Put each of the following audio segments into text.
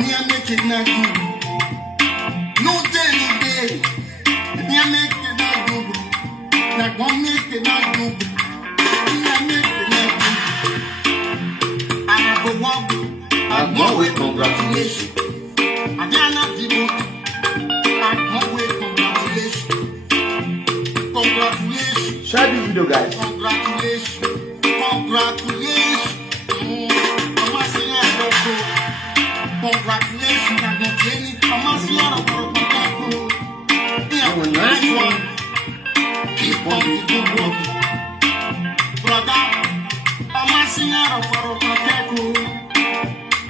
near making that do. No day, near making that do. Like one making that do. Near making that do. I have a walk. I'm no way, congratulations. I cannot devote. I'm no way, congratulations. Congratulations. Share this video, guys. Congratulations. Congratulations. Congratulations, I'm not Jenny. I'm a slaughter for a potato. Yeah, nice one. Keep on the good work. Brother, I'm a slaughter for a potato.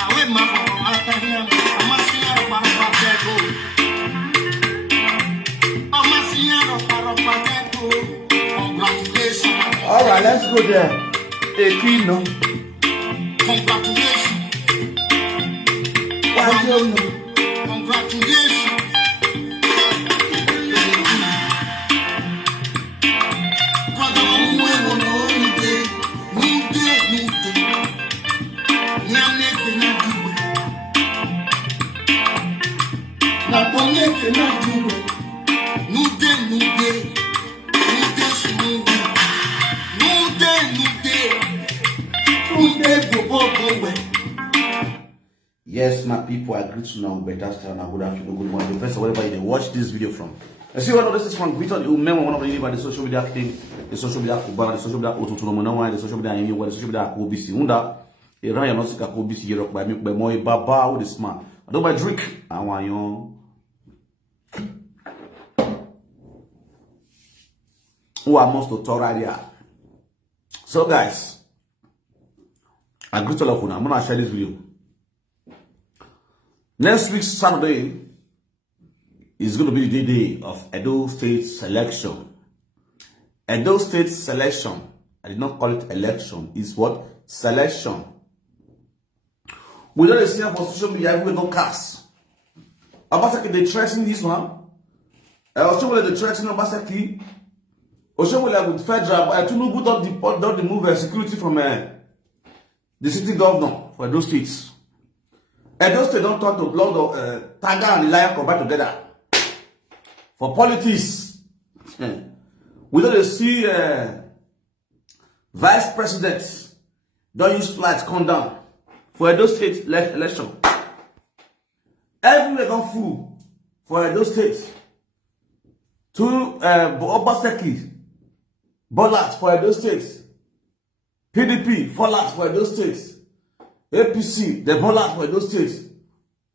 I wait my phone after him. I'm a slaughter for a potato. I'm a slaughter for a potato. Congratulations. Alright, let's go there. Hey, Kino. Congratulations. Congratulations. Brother, I'm going on new day. New day. Now making that do it. Now making that do it. New day. New day, go. Yes, my people, I greet you now. Better start now. Good afternoon, good morning. Depends on wherever you watch this video from. I see one of this is from Umenwan, one of the social media king, the social media Kubana, the social media Otutunomonawa, the social media anywhere, the social media Kobisi Unda, a Ryan Osika Kobisi Europe by me, by Moy Baba, with this man. I don't buy drink. I want you. Who are most authoritative. So, guys, I greet all of you. I'm gonna share this video. Next week, Saturday, is going to be the day of Edo State selection. Edo State selection. I did not call it election. It's what? Selection. We don't see for social media, we don't cast. Obaseki, they threaten this one. Oshomole, they threaten Obaseki. Oshomole with federal, Tinubu don't remove security from the city governor for those states. Edo State don't turn to blood of Taga and Lion combine together. For politics, we don't see vice presidents don't use flights come down for Edo State election. Everywhere gone full for Edo State. Two Obaseki Bolas for Edo State. PDP Bolas for Edo State. APC, the ballot for those states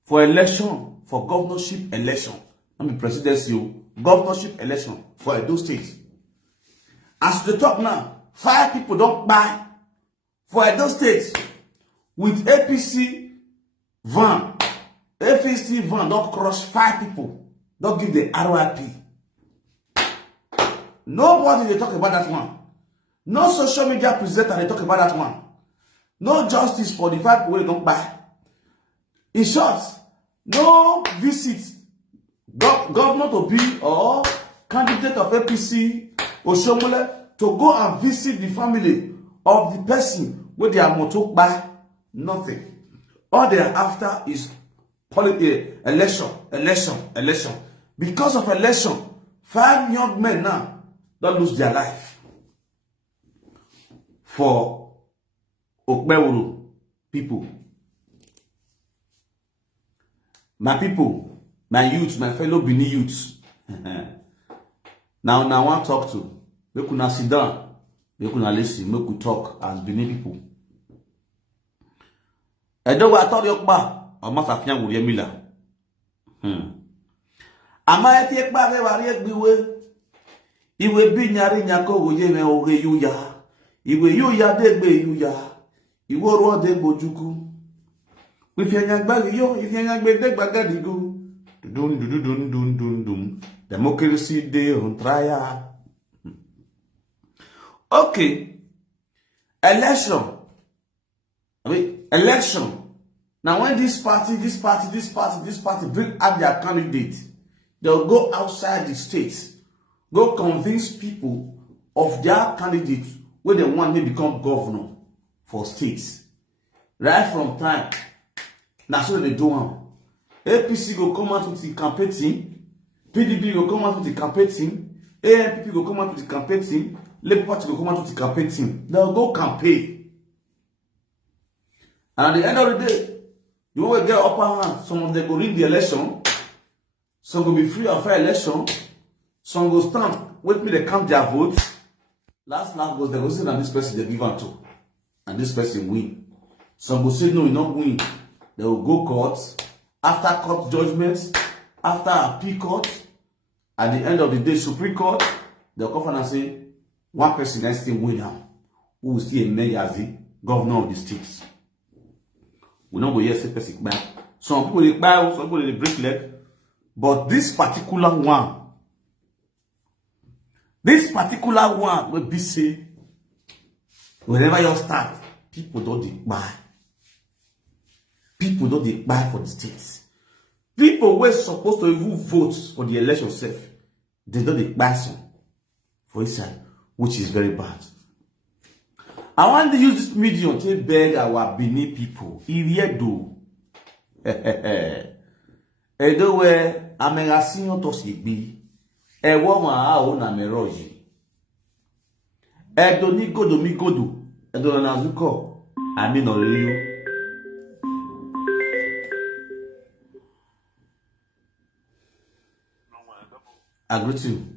for election, for governorship election. Not be presidency, governorship election for those states. As the talk now, 5 people don't buy for those states with APC van. APC van don't crush 5 people. Don't give the RYP. Nobody they talk about that one. No social media presenter they talk about that one. No justice for the 5 people who don't buy. In short, no visit governor to be or candidate of APC or Shomole to go and visit the family of the person where they are moto buy. Nothing. All they are after is election. Because of election, 5 young men now don't lose their life for Okpewuru people. My people, my youth, my fellow Bini youths. Now I want to talk to. Make una sit down. Make una listen. Make we talk as Bini people. Edo wa tori okpa. Ama safian wuri emila. Ama eti ekpa fe wari egbiwe. Iwe bi nyari nyako woye me oge yuya. Iwe yuya degbe yuya. Iwe oru de bojuku. If you nyagba yo, if you nyagbe degba gadigu. Dun. Democracy day on trial. Okay. Election. Now when this party bring out their candidate, they'll go outside the state, go convince people of their candidate where they want to become governor for states. Right from time. That's what they do. APC go come out with the campaign team, PDP go come out with the campaign team, ANPP go come out with the campaign team, Labour Party go come out with the campaign team. They'll go campaign. And at the end of the day, you will get upper hand. Some of them go win the election, some will be free and fair election, some will stand, wait me, they count their votes. Last goes, they go say that this person they give her to, and this person win. Some will say no, you not win. They will go courts. After court judgments, after appeal court, at the end of the day, Supreme Court, they'll come and say, one person can still win now, who will still emerge as the governor of the states. We don't go here say person back. Some people they buy, some people they break leg. But this particular one will be say, whenever you start, people don't buy. People don't buy for the states. People were supposed to even vote for the election self. They don't buy some for inside, which is very bad. I want to use this medium to beg our Benin people. Iriedo. Edo where American to sleepy. Ewo ma o na meroji. Edo ni godo mi godo. Edo na nazuko. Ami no rio. I greet you.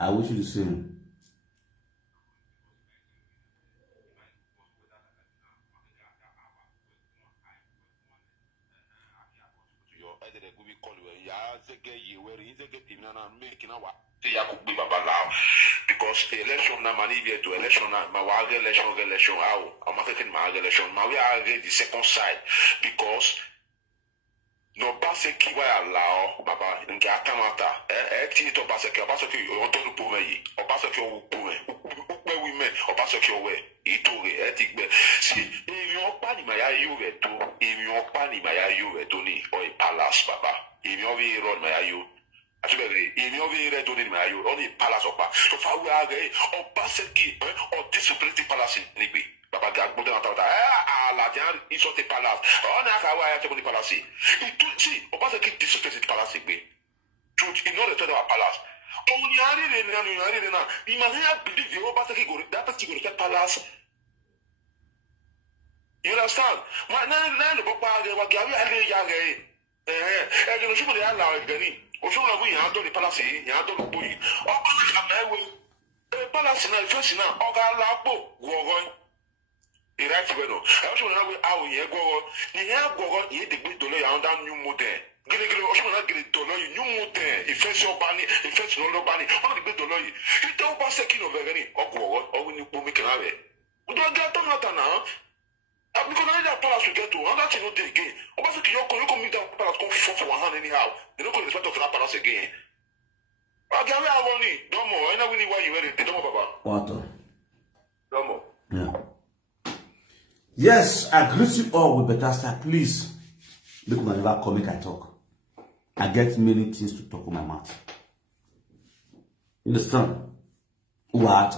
I wish you the same. Because election na mani be to election na ma wa election I'm taking my election ma we are the second side because no passe qui va allow baba nke akamata ti to passe que on to pour me o passe que o pour me we me o passe que o we itore etikbe si emi pa ni ma ya yo reto emi pa ni ma ya yo reto ni o palace baba emi o we road ma ya yo atubere emi o we reto ni ma ya yo o ni palace opa so fa we age o passe qui o discipline palace ni be Papa Gag, la diane, ils sont des palaces. On a qu'à voir à palace. Et tout, si, on passe qui discipline cette palace, tout, ils n'ont retourné à palace. On y arrive, il m'a rien dit, on passe qui go, d'après qui go, cette palace. You understand? Moi, non, ne peut pas aller, aller, et je ne suis pas là, au jour où il y a un don de palace, il y a un don de bouille. On passe à la palace, il fait sinon, on va la peau, Iraq bueno. I also know how we go. Ni ya go ye de gbe dolo ya under new model. Gele also na gele dolo new model. Ifeso bani, ifeso no bani. On de gbe dolo yi. Ite o ba se kino vegani. Ogwo o ni po mi kana be. Udo ga to na na. Abi ko na da palace get to. That thing no dey again. O ba se ki yo ko mi da palace come for one hand anyhow. They don't go respect to that palace again. Again we are running. No more. I know we need why you ready. Don't more baba. What? No more. Yeah. Yes, I greet you all with better start. Please, look, when I never come, I talk. I get many things to talk with my mouth. You understand? What?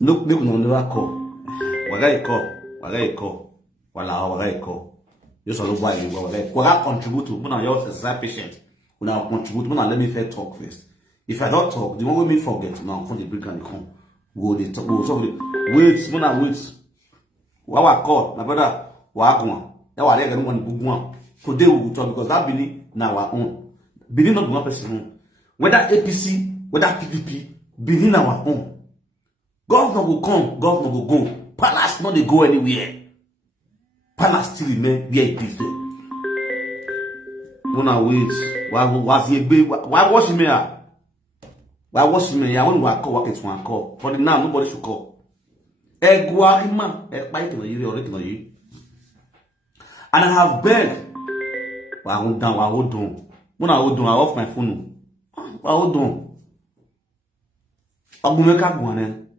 Look, when I never call. Wagai call. Wagai call. Just all why you go. Wagai contribute to. When I just as patient. When I contribute, when I let me first talk first. If I don't talk, the one will me forget. Now I'm from the break and come. Go they talk. Go talk. Wait, when I wait. Wawa call, my brother, Wagwan. That was there one Bugwan. Today we will talk because that Benin now our own. Benin not one person. Whether APC, whether PDP, Benin our own. Governor will come, governor will go. Palace not they go anywhere. Palace still remain where it is there. When I wait, why was he be? Why was he here? Why was he here? I want to call what it's one call. For the now, nobody should call. And I have begged. I hold down. When I hold down, I off my phone. I hold down.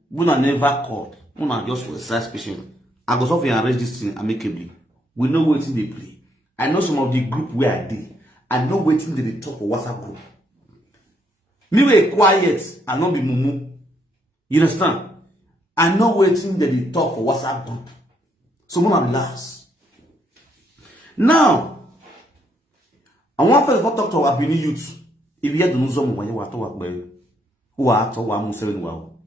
When I never called. When I just was suspicious. I go off and arrange this thing amicably. We know what they play. I know some of the group where I did. I know waiting they talk for WhatsApp group. Me were quiet and not be mumu. You understand? I know waiting that they talk for WhatsApp group. So when I relax. Now, I want to talk to our Benin youth. If you had to know some when you were to work, who are to one saying well.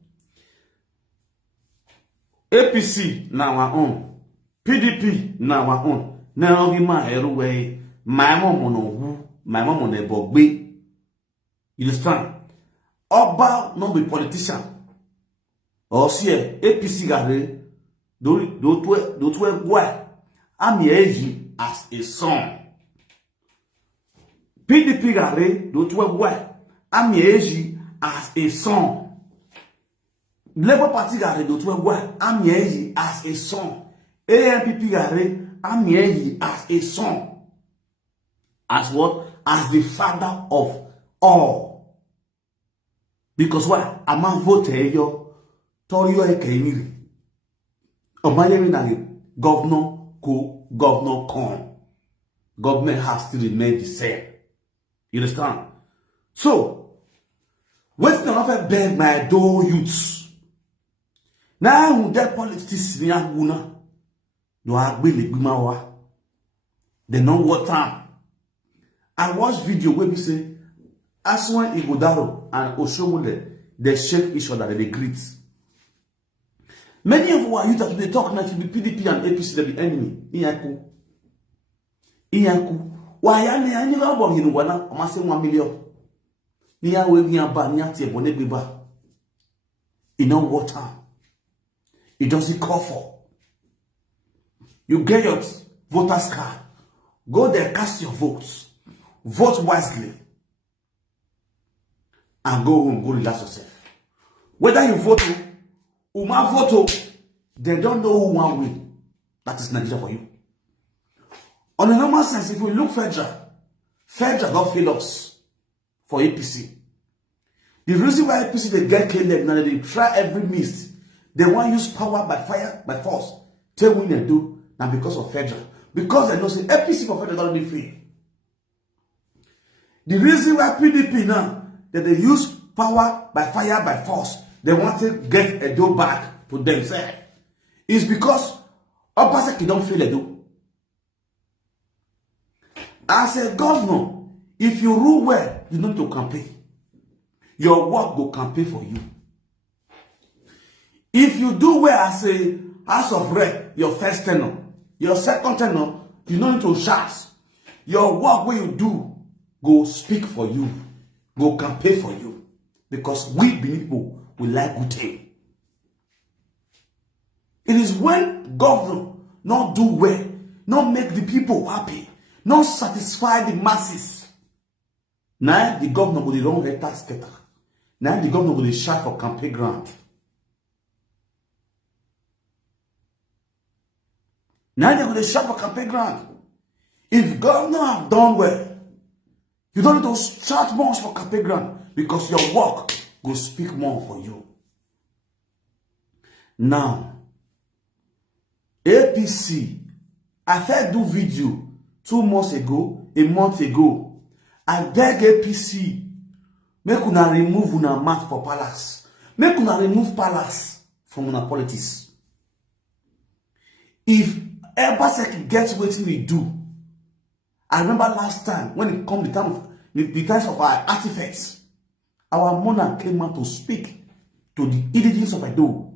APC now our own, PDP now our own. Now we my way, my mom on who, my mom on a bogby. You understand? Oba no be politician. Or see APC gare do to why I'm here as a son. PDP gare do to why I'm here as a son. Labour Party gare do to why I'm here as a son. ANPP gare I'm here as a son. As what? As the father of all. Because why? I'm a voter yo Toyo Ekemiri. Omayemi na governor go governor come. Government has to remain the same. You understand? So, what's the offer beg my door youths? Now who get politics near Guna? Do I really Gumawa? They know what time. I watch video where we say Aswan Igodaro and Oshomole, they shake each other, they greet. Many of our youth they talk now to be PDP and APC, they be enemy. Iyaku. Why are they any about you? Wana, I'm saying 1 million. Nia we be a ban, nia te bone beba. You know what time? It doesn't call for. You get your voter's card. Go there, cast your votes. Vote wisely. And go home, go relax yourself. Whether you vote, Uma vote, they don't know who won win. That is Nigeria for you. On a normal sense, if we look federal don't fail us for APC. The reason why APC they get killed now they try every means. They want to use power by fire, by force. Tell what they do now because of federal. Because they know say APC for federal don't be free. The reason why PDP now that they use power by fire, by force, they want to get Edo back to themselves. It's because Obaseki don't feel Edo. As a governor, if you rule well, you don't need to campaign. Your work will campaign for you. If you do well as a House of Rep, your first tenure, your second tenure, you don't need to shout. Your work where you do, go speak for you. Go campaign for you. Because we people, we like good thing. It is when governor not do well, not make the people happy, not satisfy the masses. Now the governor will run a tax getter. Now the governor will shout for campaign grant. Now they will shout for campaign grant. If governor have done well, you don't need to shout more for campaign grant because your work will speak more for you. Now, APC, I heard do video 2 months ago, a month ago. I beg APC, make una remove una mouth for palace. Make una remove palace from una politics. If Ebaseki gets what we do, I remember last time when it come the times of our artifacts, our monarch came out to speak to the indigenous of Edo.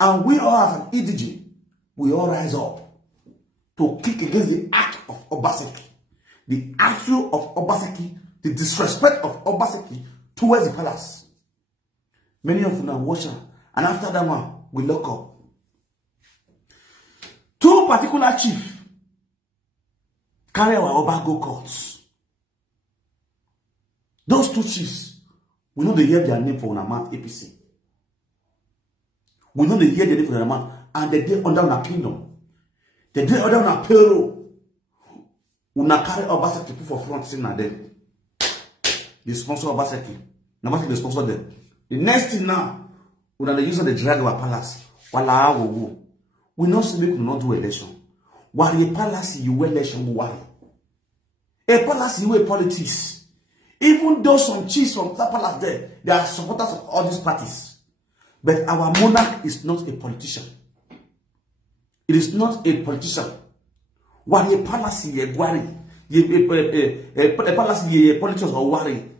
And we all as an indigene, we all rise up to kick against the act of Obaseki. The action of Obaseki, the disrespect of Obaseki towards the palace. Many of them are watching, and after that one, we lock up. 2 particular chiefs carry our Obago courts. Those 2 chiefs, we know they hear their name for our mouth, APC. We know they hear their name for their mouth, and they dey under our kingdom. They dey under our payroll. Una carry Obaseki put for front, saying na them. They sponsor Obaseki. Nobody they sponsor them. The next thing now, when they use the drag our palace, we know say make we not do election. While a palace you election why? A palace you politics. Even though some chiefs from that palace there, they are supporters of all these parties. But our monarch is not a politician. It is not a politician. Wari a palace ye guari. A palace ye politics or worry.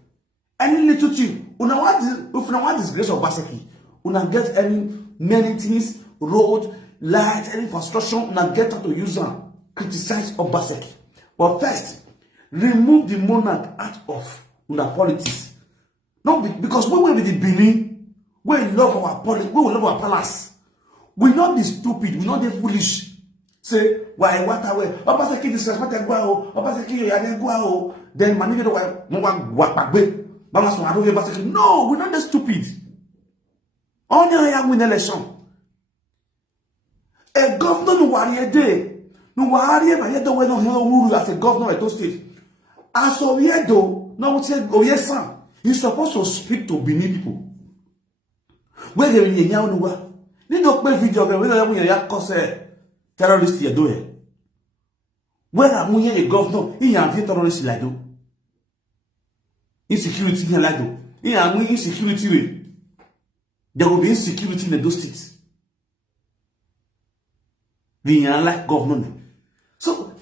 Any little thing. Una want disgrace of Basaki. Una get many things, road, light, any construction, una get out to use them. Criticize Obaseki. But first, remove the monarch out of una politics. Not because when we be the Benin, we love our politics, we love our palace. We not be stupid, we not be foolish. Say, why what away? Obaseki disrespect Guao, Obaseki Guao, then manage the way no, we're not that stupid. Only I win election. A governor no worry day. No worry about yet when no rule as a governor at those states. As of yet though, now we say, oh yes, sir. He's supposed to speak to Benin people. Where they in Yanuwa. They don't play video of when they are cause terrorists here doing. When I'm a governor, he has terrorists like do. Insecurity here like do. He has insecurity way. There will be insecurity in those states. We are like government. So,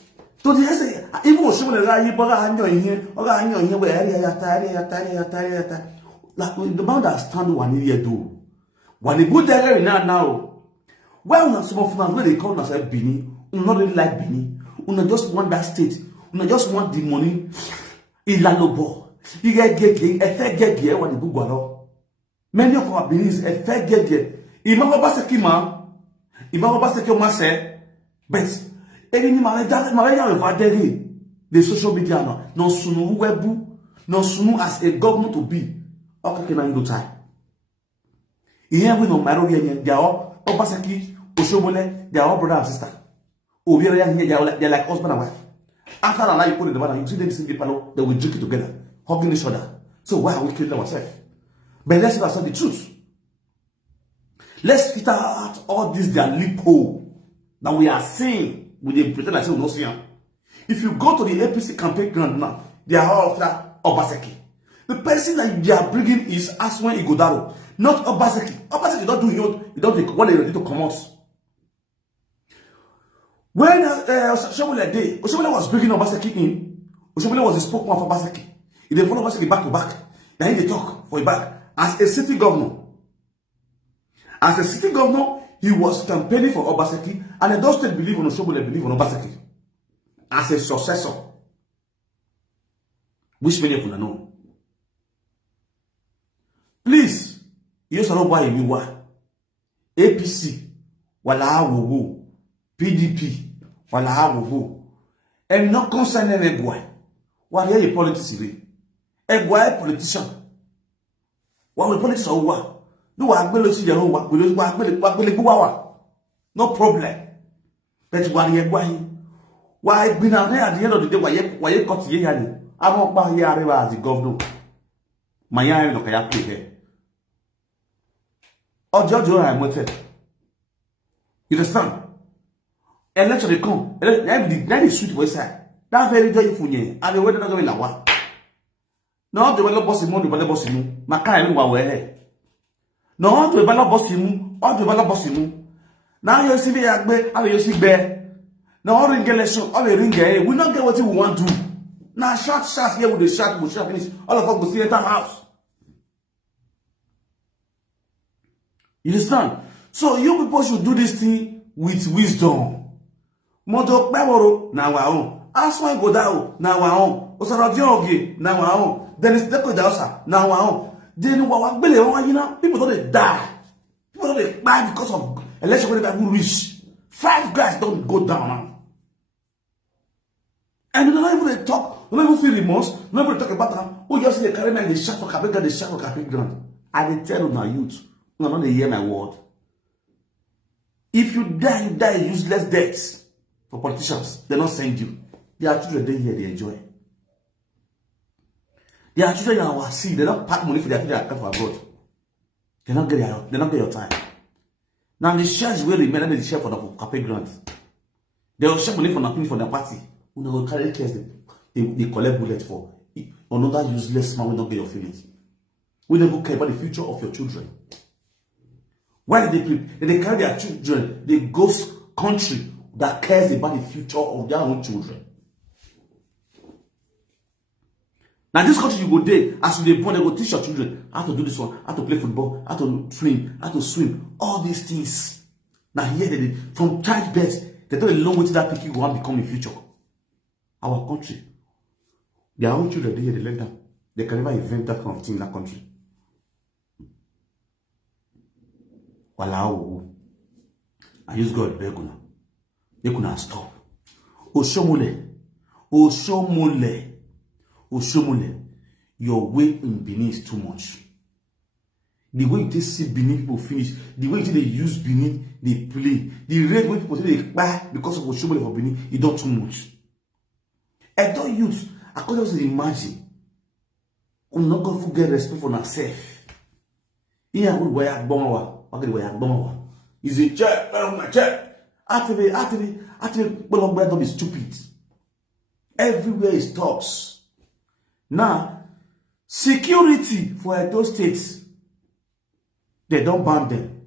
to the essay, even when someone like you, the man that stand 1 year do. When they go there now, well, some of them when they call themselves Benin, we not really like Benin. We just want that state. We just want the money. Ilalobo. You get here when they go gualo. Many of our Benin is a fair get here. Imagine Basaki man. Imagine Basaki man. But any the social media no sunu webu no sunu as a government to be. Okay, can I go time? Here we no matter where they are Obaseki, Oshobole, they are all brother and sister. They're like husband and wife. After a lie, you put in the banner, you see them sing the panel, they will drink it together, hugging each other. So why are we killing ourselves? But let's understand the truth. Let's filter out all this their loophole that we are seeing with the pretend like we don't see them. If you go to the APC campaign ground now, they are all after Obaseki. The person that they are bringing is Aswen Igodaro, not Obaseki. Obaseki don't do it, don't take what they ready to come out. When Oshomole was bringing Obaseki in, Oshomole was the spokesman for Obaseki. He didn't follow Obaseki back to back. Then he talk for a back as a city governor. As a city governor, he was campaigning for Obaseki, and the those states believe on Oshomole, believe on Obaseki as a successor, which many people know. Please, you shall know why you are APC, wala wo, PDP, wala wo, and not concerning a boy. What are you politician? A boy politician. What we politician over? No, I will see your own work. No problem. But what are you going? Why been out there at the end of the day? Why you got here? I won't buy here as the governor. My eye look at here. Oh, George, I'm with it. You understand? Election they come. That is sweet voice. That very joyful. And the weather not going like what? No, the weather boss is more the weather boss in my car. Everyone no, the weather boss in all the weather boss in. Now you see me at me. I you see bear. Now all ring election, all the ring here. We not get what we want to. Now shots here with the shot, we shot finish. All of us go see enter house. You understand? So you people should do this thing with wisdom. Modo Peboro, now our own. Aswan Godao, now our own. Osarabiogi, now our own. Then it's Deco Dausa, now our own. Then what you know, people don't die. People don't die because of election when they are rich. 5 guys don't go down now. And you don't even talk, you don't even feel remorse, you don't even talk about them. Oh, you see the carry man, they shot for capital, they shot for capital ground. I will tell you my youth, no, not they hear my word. If you die useless deaths for politicians, they don't send you. Their children they here, they enjoy. Their children in our sea, they don't pack money for their children that come for abroad. They don't get your time. Now the shares will remain the share for the campaign grant. They will share money for nothing for their party. We will carry cash they collect bullet for. Another useless man will not get your feelings. We never care about the future of your children. Why did they carry their children? They go country that cares about the future of their own children. Now, this country you go there, as you born, they go teach your children how to do this one, how to play football, how to swim, all these things. Now, here, from childbirth, they don't know what that picky go and become in future. Our country, their own children, they let them. They can never invent that kind of thing in that country. Wahala. I use God beguna. You can stop. Oshomole. Your way in Benin is too much. The way you see Benin people finish, the way they use Benin, they play, the rate when people say they buy because of Oshomole for Benin, it don't too much. I don't use, I can't just imagine. I'm not going to get respect for myself. Here I would wear a bomb. Is a check, my check. Actually, don't be stupid. Everywhere is talks. Now, security for those states, they don't ban them.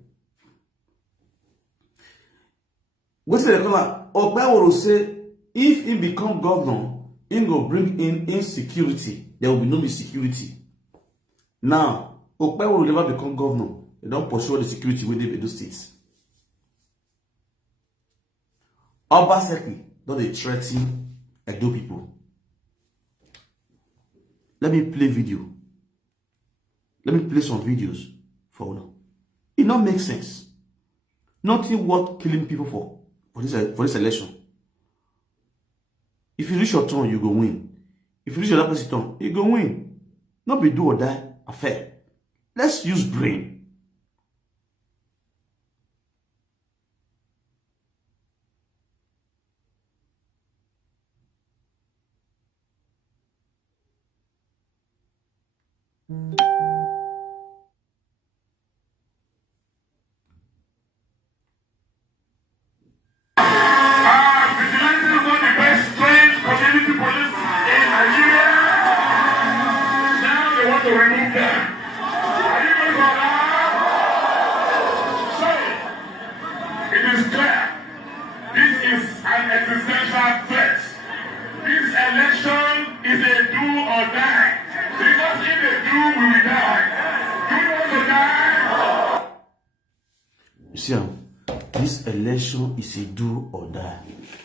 What they call that? Okpebholo will say, if he become governor, he will bring in insecurity. There will be no security. Now, Okpebholo will never become governor. They don't pursue the security within those states. Obaseki don't they threaten Edo people. Let me play video. Let me play some videos for now. It not make sense. Nothing worth killing people for this election. If you reach your turn, you go win. If you reach your opposite turn, you go win. Not be do or die affair. Let's use brain. This election is a do or die.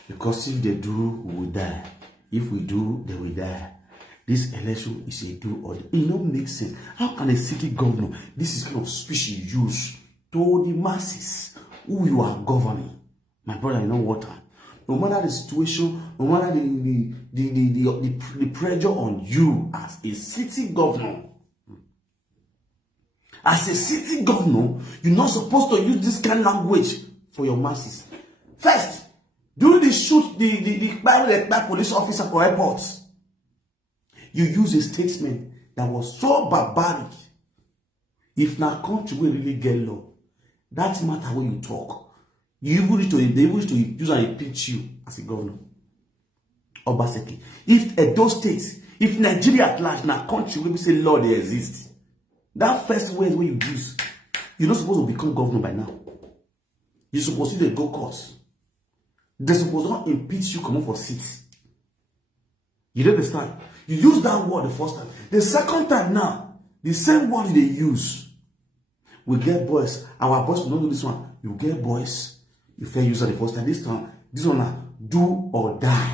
Because if they do, we will die. If we do, they will die. This election is a do or die. It don't make sense. How can a city governor, this is kind of speech you use to the masses who you are governing? My brother, you know what? No matter the situation, no matter the pressure on you as a city governor. As a city governor, you're not supposed to use this kind of language for your masses. First, during the shoot, the police officer for airports, you use a statement that was so barbaric. If na country will really get law, that's matter when you talk. They wish to use and impeach you as a governor. Obaseki. If those states, if Nigeria at large, na country will say law they exist. That first word when you use, you're not supposed to become governor by now. You're supposed to go courts. They're supposed to not impeach you coming for seats. You understand? You use that word the first time. The second time now, the same word they use. We get boys. Our boys will not do this one. You get boys. You fair use it the first time. This one now, do or die.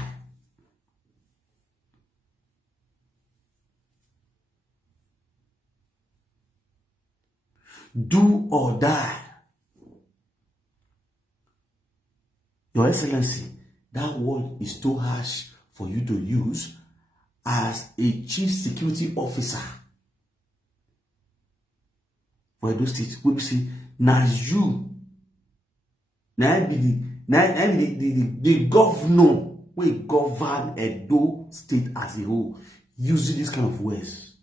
Do or die. Your Excellency, that word is too harsh for you to use as a chief security officer. For Edo State, we say, now you, now be the governor will govern Edo State as a whole, using this kind of words.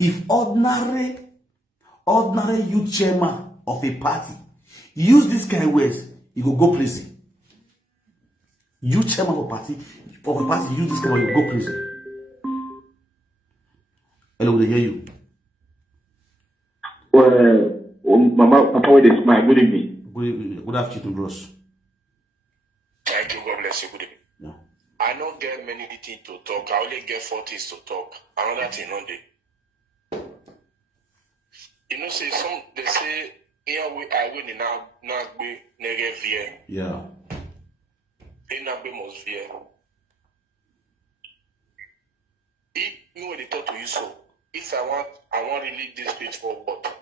If ordinary youth chairman of a party use this kind of words, you go crazy. Youth chairman of a party use this kind of words, you go crazy. Hello, they hear you. Mama, Papa, with a smile. Good evening. Good afternoon, bros. Thank person good. No. I don't get many things to talk. I only get 4 things to talk. Another thing on day. You know, say they say here I win now be negative. Yeah. They not be most fear. If you know they talk to you so, if I want really this speech for but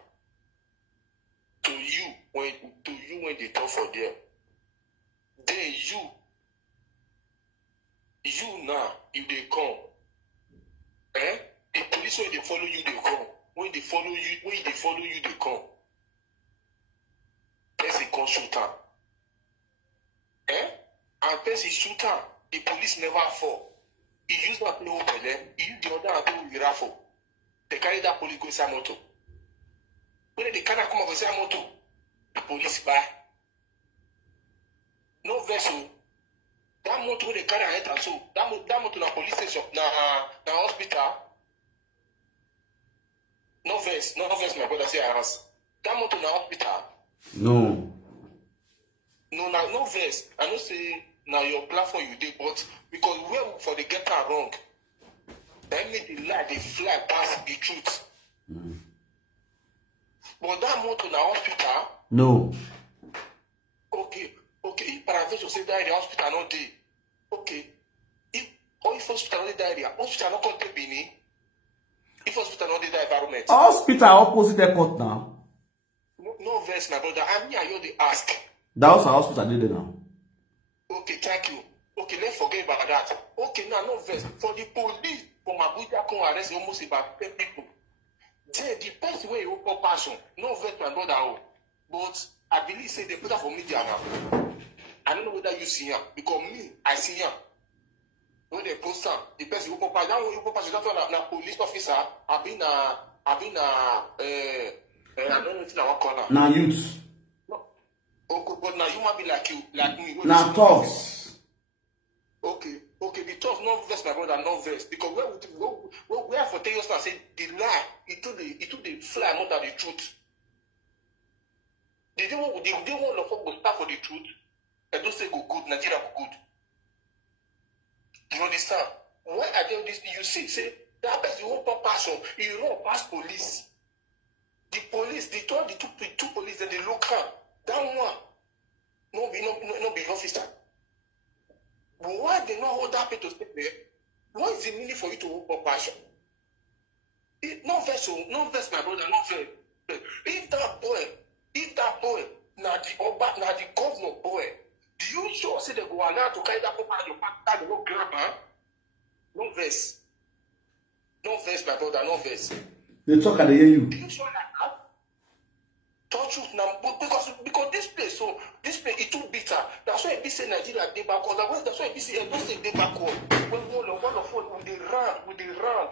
to you when they talk for them, then you now if they come, the police when they follow you they come. When they follow you they come. Person come shooter. And person shooter, the police never fall. He used that no belly, he used the other and do raffle. They carry that police go inside motor. When they cannot come over inside motor, the police buy. No vessel. That motor they carry ahead and so that motor na police station, na hospital. No verse, my brother say I ask. That motor na hospital. No. No verse. I don't say now your platform you did, but because where for the get that wrong, that made the lie they fly past the truth. But that motor na hospital. No. Okay. If paravation say that the hospital not day. Okay. If hospital not die there, hospital not contain Bini. If hospital not the environment. Hospital opposite airport now. No verse, my brother. I'm here. You the ask. That's a hospital did now. Okay, thank you. Okay, let's forget about that. Okay, now no verse. For the police, for Abuja, come arrest almost about 10 people. Then the person where you open passion, no verse, my brother. But I believe say they put that for media now. I don't know whether you see him because me, I see him. When they post him, the person who open passion, that one you open passion, that's one na police officer. I've been I don't know if I want corner. Now youth. Okay, but now you might be like you, like me. Now talks. Okay, the talks not verse, my brother, not verse. Because where for 10 years now say the lie, it took the fly more than the truth. They didn't want the folk to start for the truth. And don't say go good, Nigeria go good. You understand? Why I tell this, you see, say that person won't pass on, he won't pass police. The police, they told the two police that they look up. That one, no be officer. But why they not hold that people to stay there? What is the meaning for you to hold up passion? No verse, my brother, no verse. If that boy, now the governor boy, do you sure say they go allow to carry that paper and your partner, they won't grab her? No verse, my brother, no verse. They talk and they hear you. Do you sure that? Talk truth now, because this place it too bitter. That's why it say Nigeria dey backward. That's why it say don't say dey backward. When one of with the run.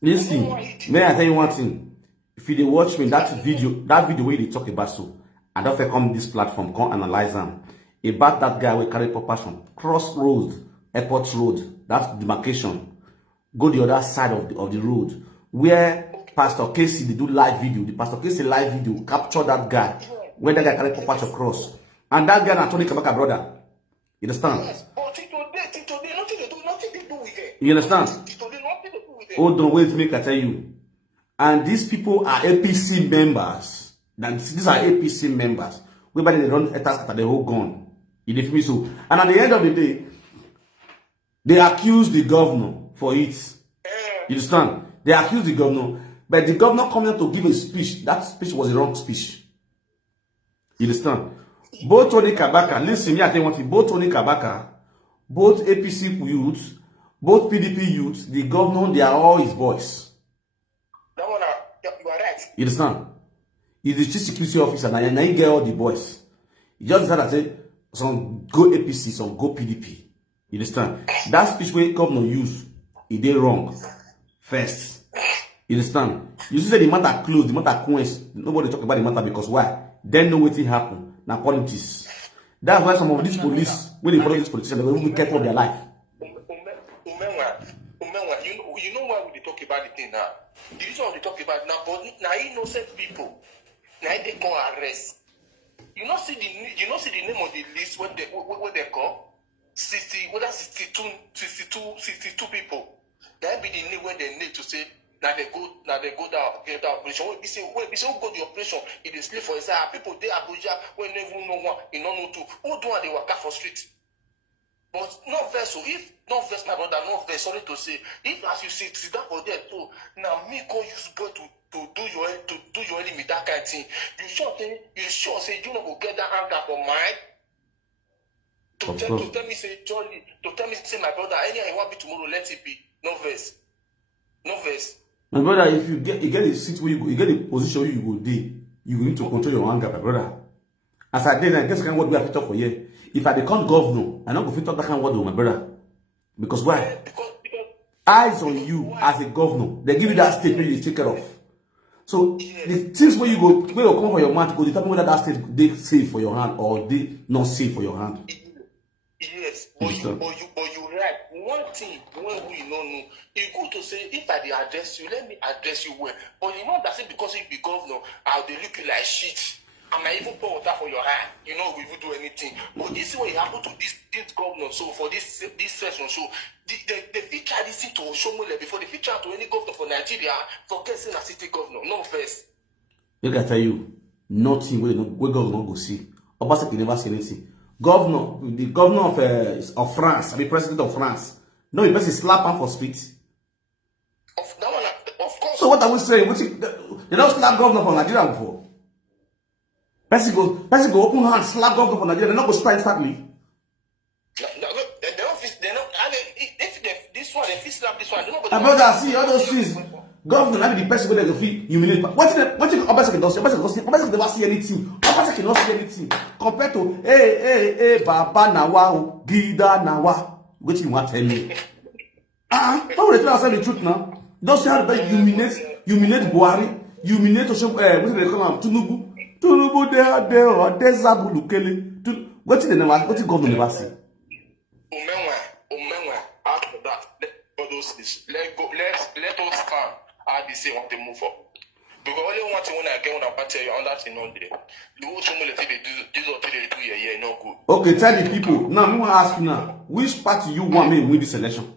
Listen, may I tell you one thing? If you dey watch me, that video where they talk about so, I don't come this platform, come analyze them about that guy with carry passion cross road, airport road, that demarcation, go the other side of the road where. Pastor Casey, they do live video. The Pastor Casey live video capture that guy when that guy carry patch across, and that guy na Tony Kabaka brother. You understand? Yes, but today, nothing they do with it. You understand? Today, nothing they do with it. Hold on, wait, make I tell you. And these people are APC members. These are APC members. Whereby they run a task at the whole gun. You feel me? So, and at the end of the day, they accuse the governor for it. You understand? They accuse the governor. But the governor coming out to give a speech, that speech was a wrong speech. You understand? Both Tony Kabaka, listen, I tell you one thing, both Tony Kabaka, both APC youths, both PDP youths, the governor, they are all his boys. That one, you are right. You understand? He's the chief security officer, and he get all the boys. He just decided to say, some go APC, some go PDP. You understand? That speech where governor used, he did wrong. First. You understand? You see the matter closed, the matter quenched. Nobody talk about the matter because why? They know what happened. Now politics. That's why some of these police, when they follow these politicians, they will be careful of their life. Umenwan, you know why we talk about the thing now? The reason why we talk about it now, but now innocent people, now they go arrest. You not see the name of the list when they come. 62 people. That be the need where they need to say now they go down get that operation. When we say who go the operation, it is sleep for inside people they Abuja when they even know one, you don't know two. Who do they work out for street? But no verse, so if no verse, my brother, no verse, sorry to say, if as you sit down for there too, now me call use boy to do your enemy that kind of thing. You sure say you know go get that anger for mine? To tell me say Johnny, to tell me say my brother, anything you want me tomorrow, let it be. No verse. No verse. My brother, if you get a seat where you get a position where you go there, you need to control your anger, my brother. As I did, I guess I can what we have to talk for here. If I become governor, I not go fit talk that kind of word with my brother. Because why? Because eyes on you as a governor, they give you that statement you take care of. So the things where you come for your mouth go determine whether that state they safe for your hand or they not safe for your hand. Yes, but you right. One thing when we don't know, it's good to say if I address you, let me address you well. But you know that's it because you be governor, I'll be looking like shit. I might even pour water for your hand. You know we will do anything. But this is what happened to this governor. So for this session, so the feature this thing to Shomole before the feature to any governor for Nigeria for getting a city governor. No first. Look, I tell you, nothing we governor go see. Obaseki never see anything. The governor of France, I mean president of France. No, he must slap him for street. Of course. So what are we saying? They don't slap governor for Nigeria before. Person go open hand, slap governor for Nigeria. They not go strike family. This one, they slap this one. My brother, see all those things. Governor, not the person where they go feel humiliate. What Obaseki does? Obaseki never see anything. Obaseki cannot see anything compared to hey Baba Nawa Gida Nawa. What you want to tell me? How will they tell us the truth now? Don't say how they humiliate Buhari, humiliate what do they call him? Tunubu de Zabulukele. What did government never say? Umenwan, after that, let us stand. I say want to move up. Because only one thing when I get on a party, you on that thing on there. The whole thing they do yeah, no good. Okay, tell the people. Now, me want to ask you now, which party you want me to win this election?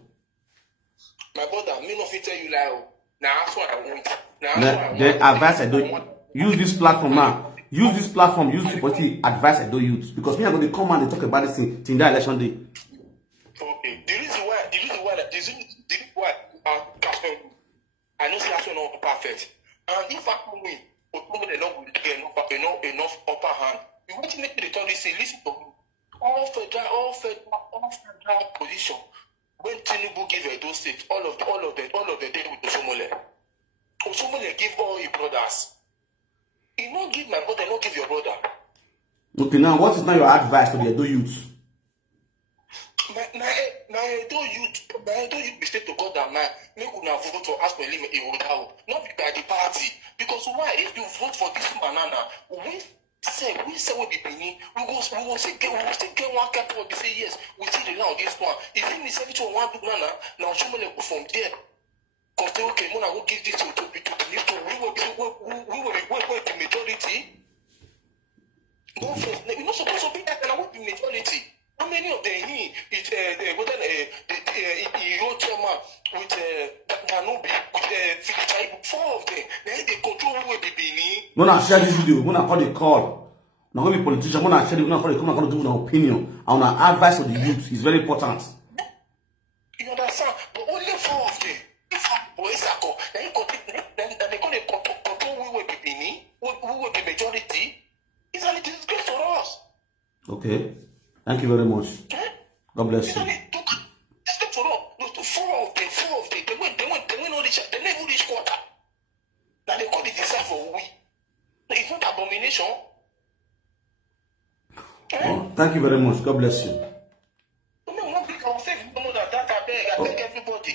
My brother, me no fit tell you like, now that's what I want. The advice I don't use this platform now. Use this platform, use the party advice I don't use. Because me I'm going to come and talk about this thing till that election day. Okay. The reason why I know that's not perfect. And if I come win, they don't get enough upper hand. You want to make the authority say, listen to me. All federal position. When Tinubu give Edo State, all of the day with Osomole. Osomole give all your brothers. He not give my brother, not give your brother. Okay, now what is now your advice to the Edo youth? My Edo youth mistake to God that man make una vote for ask me limit it would help. Not by the party. Because why? If you vote for this banana, we say we be Benin, we will still get one cap or say yes, we still allow this one. If you miss everything one big banana, now show me from there. Because they okay, Mona will give this to the we will the majority. No first, we're not supposed to be that and I will be majority. How many of them here is your chairman with Nanobi with 4 of them? They control who will be Benin. When I share this video, when I call the call, now going to be politician, when I share it, when I call it, I'm going to give an opinion. And our advice to the youth is very important. You understand? But only 4 of them. Then they call it control who will be Benin, who will be majority. It's a disgrace for us. Okay. Thank you very much. God bless you. Four of them. They went all this. They never reach quarter. Now they call it deserve for we. It's not abomination. Oh, thank you very much. God bless you.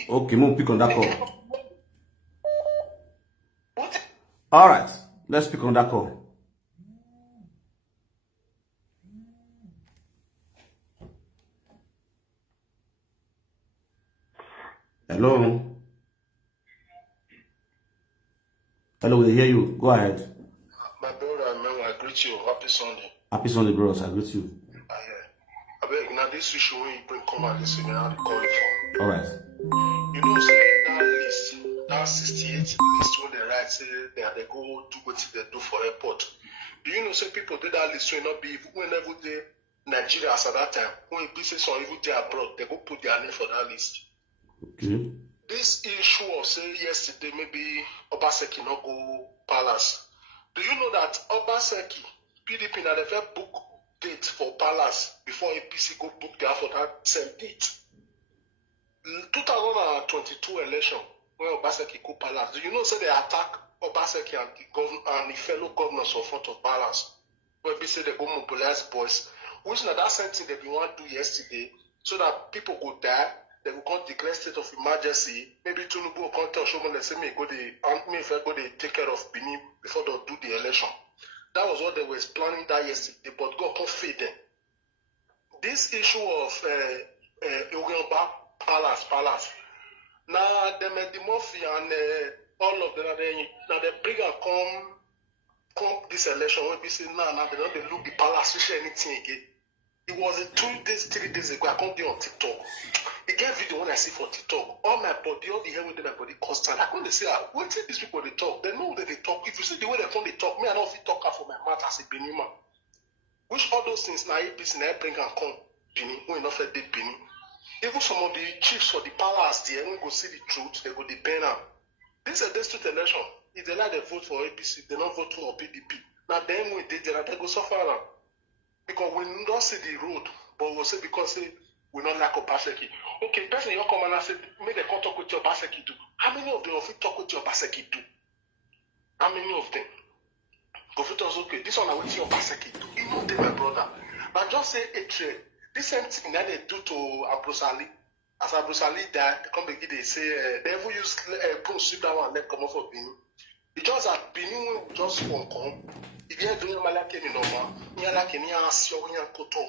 Okay, we'll pick on that call. All right, let's pick on that call. Hello. Hello, we hear you. Go ahead. My brother, I greet you. Happy Sunday. Happy Sunday, bros. I greet you. I beg, rhetoric. Now this issue when you bring come and listen, how they call it for. All right. You know, say that list, that 68 list when they write, say they go do what they do for airport. Do you know, say people do that list will not be whenever they Nigeria at that time, when business or even they abroad, they go put their name for that list. Okay. This issue of say yesterday maybe Obaseki not go palace. Do you know that Obaseki, PDP now they book date for palace before APC go book there for that same date? 2022 election when Obaseki go palace. Do you know say they attack Obaseki and the fellow governors in front of palace? Where they say they go mobilize boys, which now that same thing they been want to do yesterday, so that people go die. They will come declare state of emergency. Maybe Tinubu will come tell Shomon and say, me if I go they take care of Benin before they do the election. That was what they were planning that yesterday, but God can't feed them. This issue of Umenwan palace. Now they made the Murphy and all of them. Now they bring and come this election when we say now they don't look the palace to share anything again. It was 2 days, 3 days ago. I come there on TikTok. It get video when I see for TikTok. All my body, all the hair within my body constant. I come to say, what these people they talk? They know that they talk. If you see the way they come they talk, me I don't feel talk out for my mouth as a Benin man. Which all those things now APC now bring and come Benin when enough like they Benin. Even some of the chiefs for the palace there when go see the truth, they go depend on. This is a district election. If they like they vote for APC, they don't vote for PDP. Now then when they go suffer now. Because we don't see the road, but we'll say because we don't like Obaseki. Okay, person you come and say, make the talk with your Obaseki do. How many of them will talk with your Obaseki do? How many of them? Go fit us okay. This one I will see your Obaseki do. You know them, my brother. But just say a trade. This same thing that they do to Abrosali. As Abrosali died, they come begin they say they ever use put sweep that one let come off of Benin. It just that Benin will just won't come. If you are doing Malaki in Noma, you are like any answer in Koto.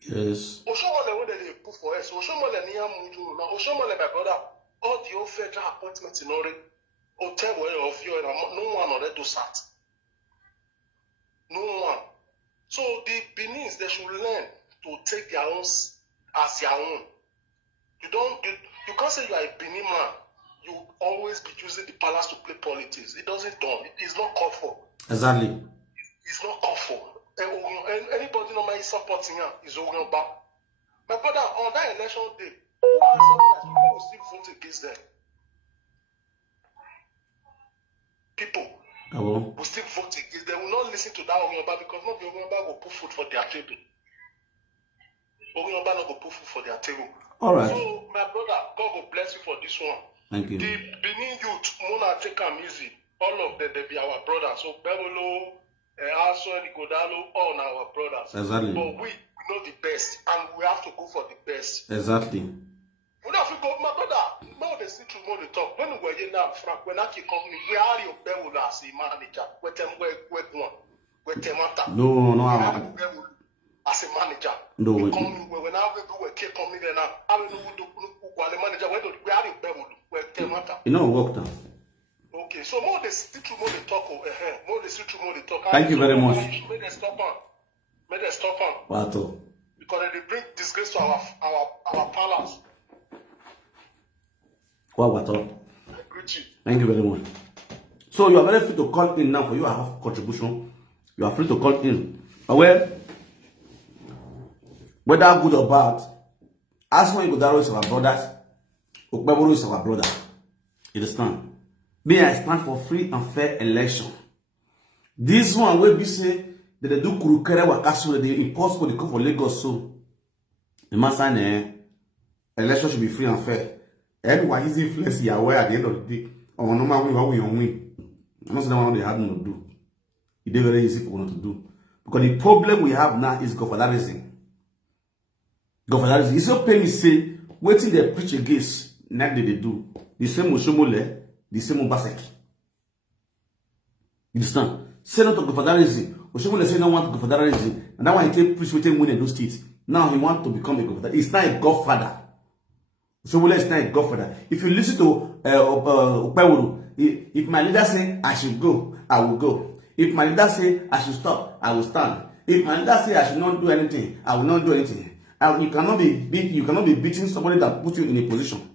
Yes. Oshomole when they put for us, Oshomole near Muju, now Oshomole my brother, all the old federal appointments in Ori, hotel where of you and no one already do that. No one. So the Benins they should learn to take their own as their own. You can't say you are a Benin man. You always be using the palace to play politics. It doesn't done. It's not called for. Exactly. It's not called for. Anybody normally supporting her is Umenwan. My brother, on that election day, people will still vote against them. People will still vote against them. They will not listen to that Umenwan because not the Umenwan will put food for their table. Umenwan not go put food for their table. All right. So, my brother, God will bless you for this one. Thank you. The Benin youth, Mona take them easy. All of them, they be our brothers. So, Bebolo, also Nikodalo, all our brothers. Exactly. But we know the best, and we have to go for the best. Exactly. We don't have to go, my brother. Now they see through more the talk. When we were here now, Frank, when I keep coming, we are your Bebolo as a manager. We as a manager. No, we come when I we keep coming there now. I don't know who the manager. We are your Bebolo. You know, work now. Okay, so more they see through more the talk. More they see through more the talk. Thank you very much. May they stop on. May they stop on. What? Because they bring disgrace to our palace. What? Thank you very much. So you are very free to call in now for you to have contribution. You are free to call in. Well, whether good or bad, as when Godaro is our brothers, Okpeboro is our brother. You understand? Me, I stand for free and fair election. This one will be say that they do kurukere wakasu, they impossible to come for Lagos. So the master election should be free and fair. Everyone is influence you aware at the end of the day. Or no matter what we win. I'm not saying what they have no to do. It's very easy for one to do. Because the problem we have now is governalism. Governalism. It's not pain to say, waiting they preach against, not they do. The same Oshomole, the same Obaseki. You understand? Say not to governalism. Oshomole say no want to governalism. And that one he take preach with him win in those states. Now he want to become a governor. He's not a godfather. Oshomole is not a godfather. If you listen to Okpeboro, if my leader say I should go, I will go. If my leader say I should stop, I will stand. If my leader say I should not do anything, I will not do anything. And you cannot be beating somebody that put you in a position.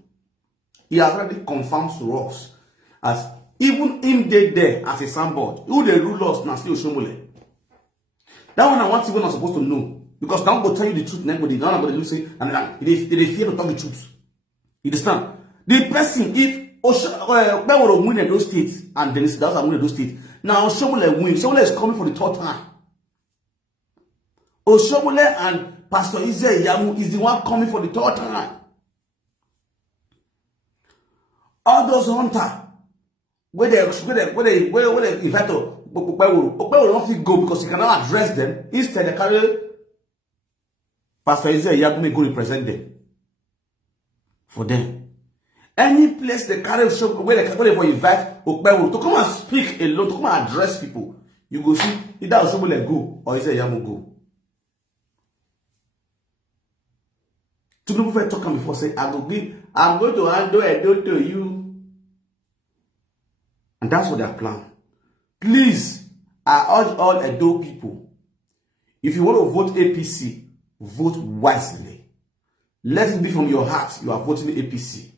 He has already confirmed to us as even him there as a soundboard. Who they rule us now still Oshomole. That one I want people not supposed to know. Because now I'm going to tell you the truth. Nobody will say, and they fear to talk the truth. You understand? The person, if Oshomole win those states, and then that's how win those states. Now Oshomole win. Oshomole is coming for the third time. Oshomole and Pastor Ize Yamu is the one coming for the third time. All those hunters, where they invite to Okpeboro will not fit go because he cannot address them. Instead, they carry Pastor Ize Yamu go represent them. For them. Any place they carry where they invite Okpeboro to come and speak alone, to come and address people, you go see either Oshomole go or Ize Yamu go. Two people were talking before say, I'm going to handle Edo to you. And that's what they are planning. Please, I urge all Edo people, if you want to vote APC, vote wisely. Let it be from your heart you are voting APC.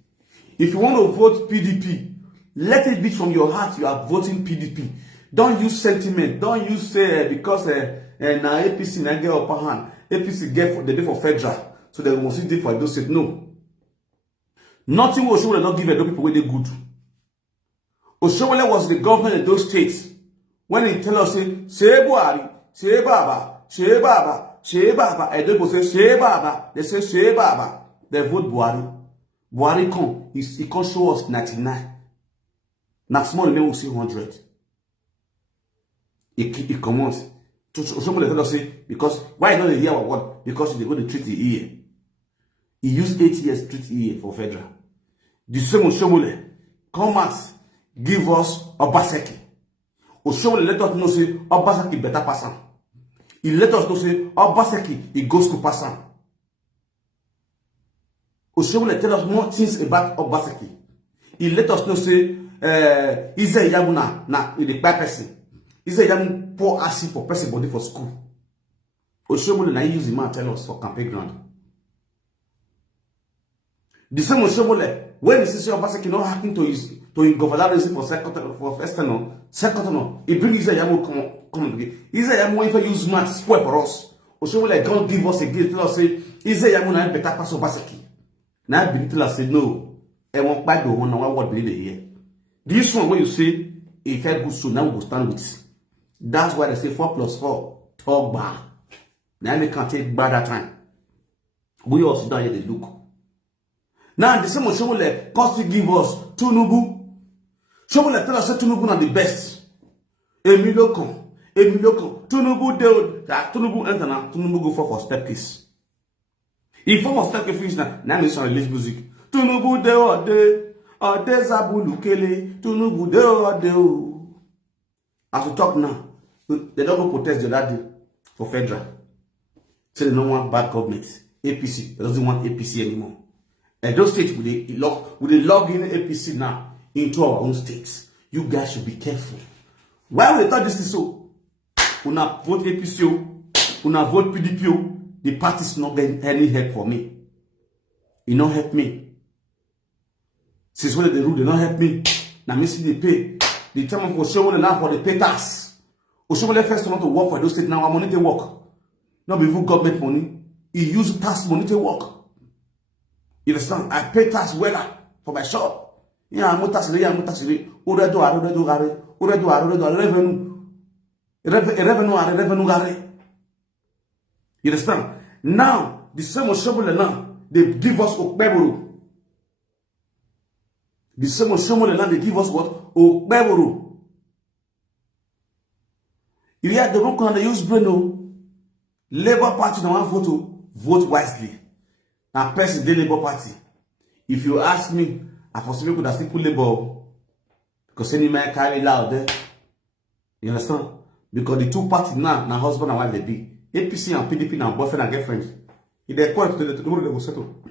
If you want to vote PDP, let it be from your heart you are voting PDP. Don't use sentiment. Don't use because now APC now get upper hand. APC get for the day for federal. So they must see for those states. No. Nothing will not give Edo people where they good. Oshomole was the government of those states. When he tell us, say Buhari, say Baba, say Baba, say Baba. Edo people say, say Baba. They say, say Baba. They vote Buhari. Buhari come. He can't show us 99. Now small men will say 100. He comes. Oshomole tell us, say, because, why don't they hear our word? Because they go to treat the ear. He used 8 years to treat the ear for federal. The same Oshomole come out. Give us Obaseki. Oshomole let us know say Obaseki better person. He let us know say Obaseki he goes to person. Oshomole tell us more things about Obaseki. He let us know say Ize Yamu na the bad person. Ize Yamu pour acid for person body for school. Oshomole na he use the man tell us for campaign ground. The same Oshomole when he says Obaseki not happening to his governor for first second, he brings Ize Yamu come again. Ize Yamu if use math spoil for us. Oshomole God give us a gift. Tell us say Ize Yamu na better pass Obaseki. Now be tell us say no. I won't buy the one now what believe here. This one when you say if I good so now we go stand with. That's why they say 4+4 talk bar. Now they can't take bar that time. We also down here they look. Now the same Oshomole constantly give us Tinubu. Oshomole tell us that Tinubu are the best. Emilio come. Tinubu Tinubu enter now. Tinubu go for step case. If for step case now we release music. Tinubu de Zabulu Kele. Tinubu de. As we talk now, they don't go protest the other day for federal. Say they don't want bad government. APC they doesn't want APC anymore. And those states will they log in APC now into our own states. You guys should be careful. Why would they thought this is so? Una vote APC, una vote PDP. The parties not getting any help for me. It not help me. Since when they rule, they not help me. Now me see they pay. The time for Oshomole now for the pay tax. Oshomole first want to work for those states now. Our money they work. Not before government money. He use tax money to work. You understand? I pay tax well for my shop. Yeah, I'm tax. Revenue. You understand? Now, the same Oshomole now, they give us Okpeboro. The same Oshomole now, they give us what? Okpeboro. If you have the wrong kind of use brain, Labour Party now want vote wisely. Now, President Labour Party. If you ask me, I for some people that still put Labour because any man carry loud there. You understand? Because the two parties now husband and wife they be. APC and PDP now boyfriend and girlfriend. If they quarrel today, tomorrow they will settle.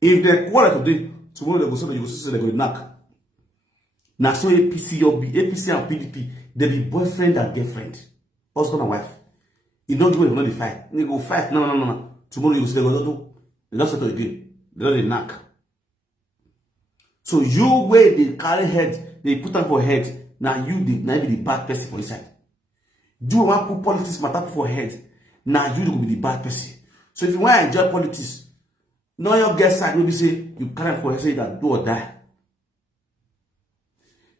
If they quarrel today, tomorrow they will settle. You will see they go knock. Now so APC and PDP they be boyfriend and girlfriend, husband and wife. You don't do it, you not fight. They go fight. No. Tomorrow you will see they go do. They don't settle again. They don't knack. So you where they carry head, they put them for head. Now you be the bad person for inside. You want to put politics matter for head. Now you will be the bad person. So if you want to enjoy politics, know your guest side will be say you can't for say that do or die.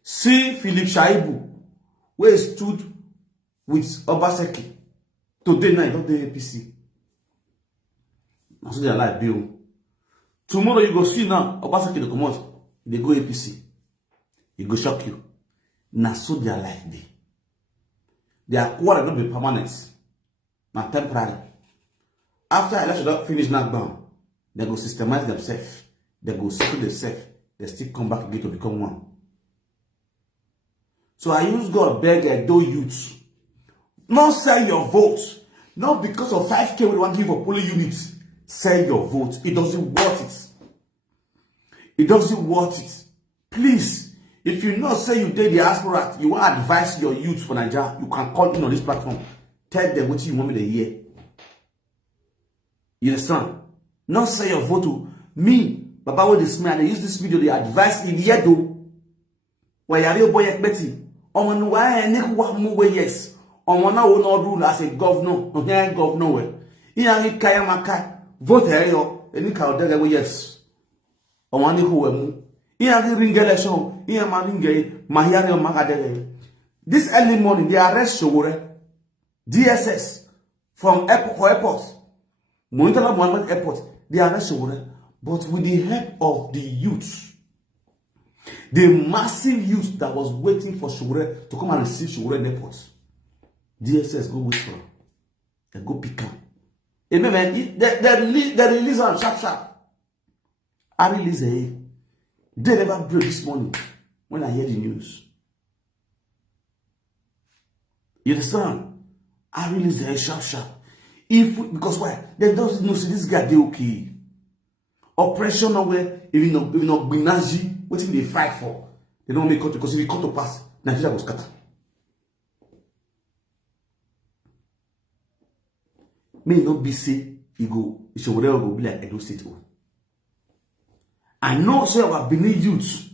See Philip Shaibu, where he stood with Obaseki. Today night, not the APC. That's their life bill. Tomorrow you go see now, Obaseki they come out, they go APC. It go shock you. Now so their life be. Their quarrel not be permanent. Not temporary. After election don't finish knockdown, they go systemize themselves. They go settle themselves. They still come back again to become one. So I use God beg Edo youths. Not sell your vote. Not because of 5K we want to give for polling units. Sell your vote. It doesn't worth it. It doesn't worth it. Please, if you not say you did the aspirant, you want to advise your youth for Nigeria, you can call in on this platform. Tell them what you want me to hear. You understand? Not say your vote to me. Baba with this man, they use this video, they advise in the though. Why are you boy Betty? On why and one more yes. On one hour no rule as a governor, no here governor. In a Kayamaka, vote here, any cow that yes. On one who in a ring election, in a maringe, Mahari Magadele. This early morning, they arrest Shore, DSS from airport, Monitala Mohammed Airport, they arrest Shore, but with the help of the youth. The massive youth that was waiting for Shore to come and receive Shore in the airport. DSS go wait for him. They go pick him. They release him sharp. I release him. They never break this morning when I hear the news. You understand? I release him sharp. Because why? They don't know see this guy they okay. Oppression nowhere, even not Binaji. What if they fight for? They don't make it because if they come to pass, Nigeria will scatter. May not be say it should whatever go be like Edo State. I know so our Benin youth,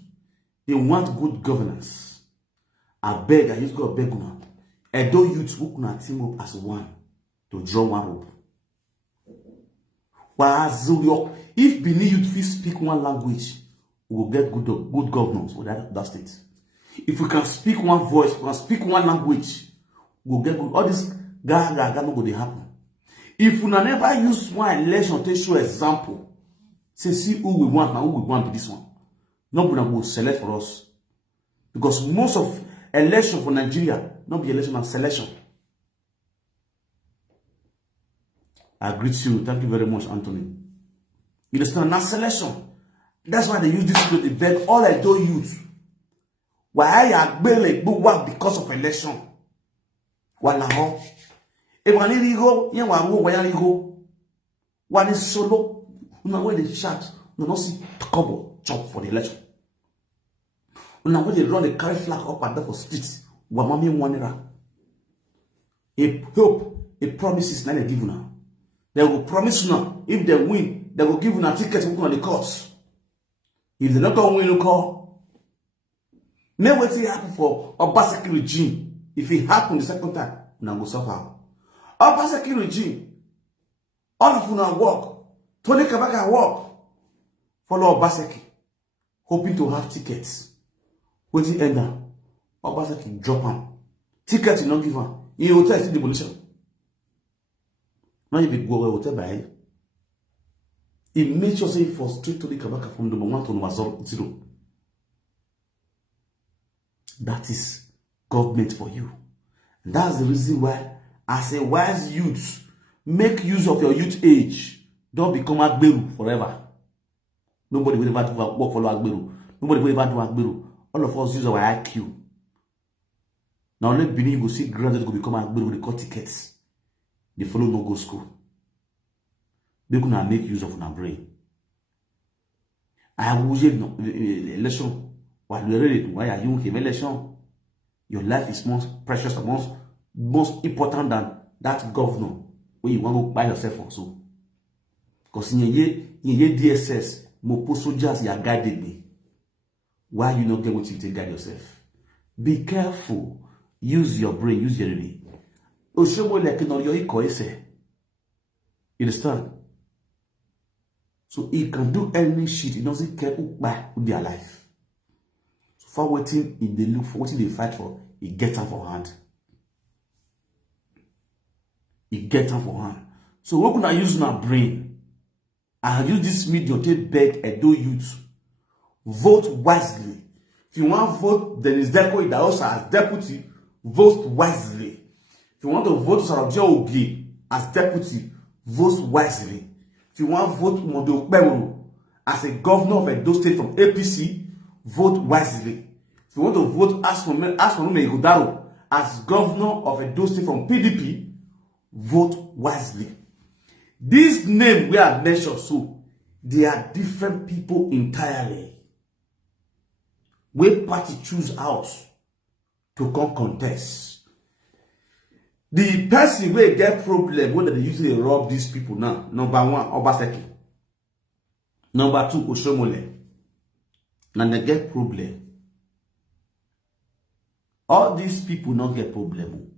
they want good governance. I use God beg una. Edo youth who can team up as one to draw one rope. If Benin youth will speak one language, we will get good governors for that state. If we can speak one voice, we can speak one language, we will get good. All this gaga not going to happen. If we never use one election to show example, say see who we want and who we want to this one, nobody will select for us. Because most of election for Nigeria, not be election and selection. I greet you. Thank you very much, Anthony. You understand? Not selection. That's why they use this video to beg all I do youth. Why I barely work because of election? Wahala. If one is go, you want to where you go. One is solo. You know where they chat. You not see couple chop for the election. You know where they run the carry flag up and down for streets. One mommy one era. A hope, a promises now they give now. They will promise now. If they win, they will give you a ticket to go on the courts. If they not going to win, you call. Now what will happen for Obaseki regime? If it happen the second time, now go suffer. Obaseki regime, all of you now work. Tony Kabaka work. Follow Obaseki, hoping to have tickets. Waiting end now. Obaseki drop him. Tickets you not give him. In your hotel, it's demolition. Now you be go away hotel by him. He made sure say for straight to the Kabaka from number 1 to number 0. That is government for you. And that's the reason why, as a wise youth, make use of your youth age. Don't become Agberu forever. Nobody will ever work for Agberu. Nobody will ever do Agberu. All of us use our IQ. Now let Benin you go see graduates go become Agberu with the cut tickets. They follow no go school. They gonna make use of our brain. I have election. Why are you in election? Your life is most precious and most important than that governor where you want to buy yourself also. Because in your DSS, more soldiers you are guided me. Why you not get what you take guide yourself? Be careful. Use your brain, use your brain. You understand? So he can do any shit. He doesn't care who their life. So for waiting, if they look for what they fight for, he gets them for hand. He gets them for hand. So what can I use my brain? I use this medium to beg Edo youth. Vote wisely. If you want to vote, then it's Deco Idahosa as deputy. Vote wisely. If you want to vote Sharon OKPAMEN as deputy, vote wisely. If you want to vote Monicalobolobo as a governor of Edo State from APC, vote wisely. If you want to vote Umenwan as governor of Edo State from PDP, vote wisely. This name we have mentioned, so they are different people entirely. Where party choose out to come contest. The person will get problem when they usually rob these people now. Number one, Obaseki. Number two, Oshomole. And they get problem. All these people not get problem.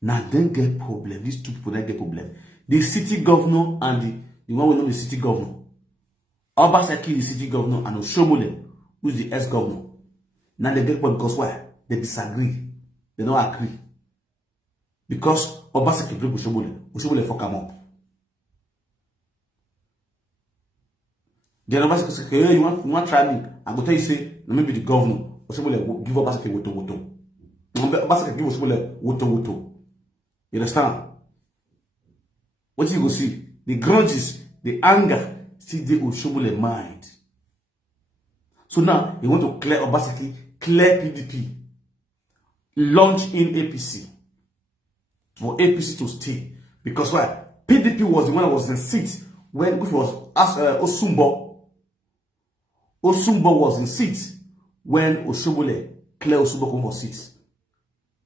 Now they get problem. These two people don't get problem. The city governor and the one we know the city governor. Obaseki is the city governor and Oshomole, who is the ex-governor. Now they get problem because why? They disagree. They don't agree. Because Obaseki break Oshomole fuck him up. Then Obaseki say, hey, you want to try me? I'm going to tell you, say, maybe the governor. Oshomole give Obaseki woto. Obaseki give Oshomole woto. You understand? What you go see? The grudges, the anger, still the Oshomole mind. So now, you want to clear Obaseki, clear PDP, launch in APC. For APC to stay. Because why? PDP was the one that was in seat when, which was Osumbo. Osumbo was in seat when Oshomole cleared Osumbo come for seat.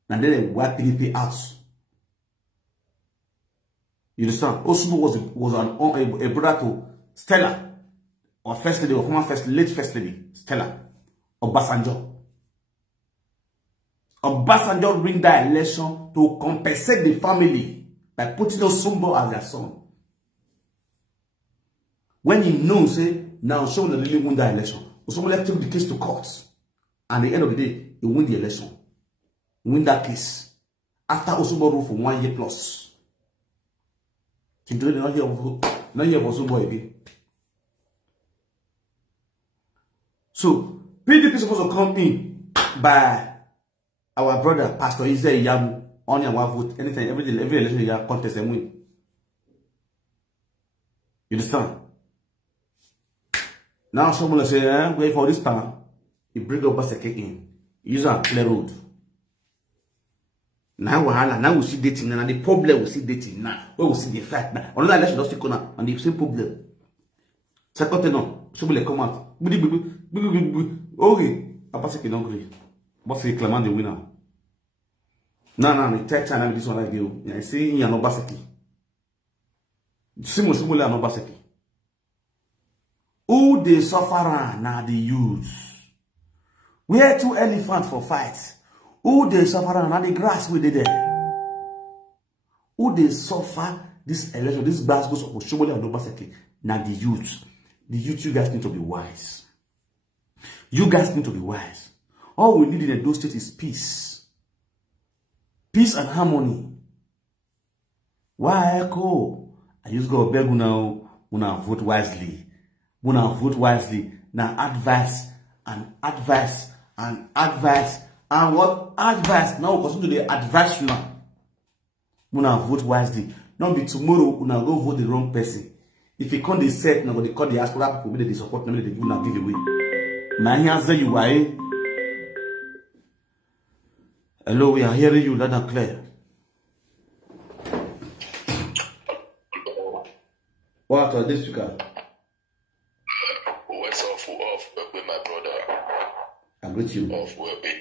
And then they wiped PDP out. You understand? Osumbo was a brother to Stella, or first lady, or former late first lady, Stella, Obasanjo. Obasanjo ring that election to compensate the family by putting Osumbo as their son. When he knows, say, now Oshomole really won that election, Oshomole took the case to court. And at the end of the day, he win the election. Win that case. After Osumbo ruled for 1 year plus. Today, they not hear of Osumbo again. So, PDP is supposed to come in by our brother, Pastor Israel Yamu, on your vote, anything, every election you have contest and win. You understand? Now, someone will say, wait for this time. He bring up Obaseki in. Use a clear road. Now, Wahala, now we see dating, and the problem we see dating now. Where we see the fact now. Another election does still on the same problem. Second thing, no, someone will come out. Okay, Obaseki don't agree. What's the claimant the winner? No, the third time this one I do. I see in Obaseki. Simon Shumule and Obaseki. Who they suffer now the youth. Where two elephants for fights. Who they suffer now the grass we did there. Who they suffer this election, this grass goes up for Shumule and Obaseki. Now the youth. The youth, you guys need to be wise. You guys need to be wise. All we need in Edo State is peace. Peace and harmony. Why echo? I just go beg now. Una vote wisely. Una vote wisely. Now advice and advice and advice. And what advice? Now we continue to the advice now. Una vote wisely. Not be tomorrow una go vote the wrong person. If you can't decide, now they call the diaspora people, they support them, they give una give away. Now here's you are. Hello, we are hearing you loud and clear. What are this speaker? What's off with my brother? I greet you. Off with me.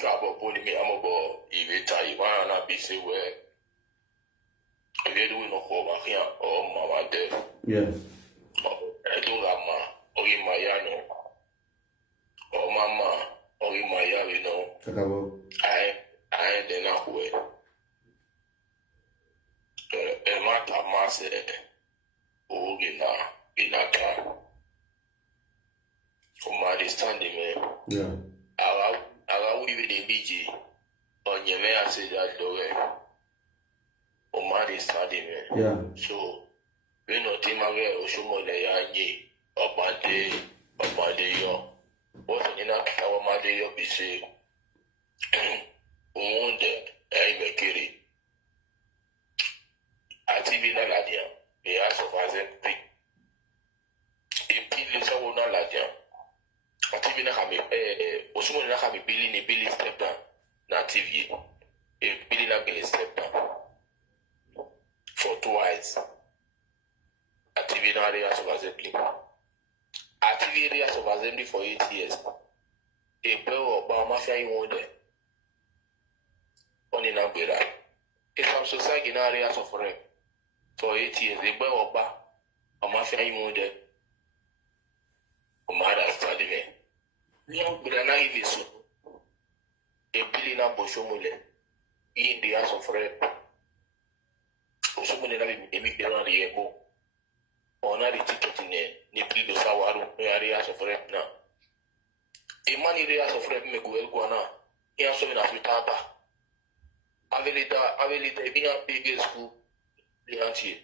Cabo pony me, I'm about Iveta, Ivana, BC, where you do no home here or mama there. Yeah. I do lama or in my yano or mama or in my yano. I then not way. A matter mass oh in a car. For my understanding, man. Yeah. I will be the BG on your man say that door. For my understanding, man. Yeah. So, we know Timaway or Shumo de Yanyi or Bande yo. What's in a cow Made yo be say? Wounded, I make it. I TV na ladia, the ass of as a pin is a woman ladia. I TV na have a Osmo na have a billy step down, na TV. A billy na billy step down for twice. A TV na areas of assembly. A TV areas of assembly for 8 years. A bell of mafia in one day. On in Ambera. It's some society in areas of rep. For 8 years, a bell of mafia in one day. Omada study me. Young Brana Iviso. A billina Boshomule. In the house of rep. Osumune Nami the Ebo. On a ticket in the Pido Sawaru, areas of rep now. A man in areas of rep Meguel Guana. He has been as with Tata. Avelita, being a big school, the auntie.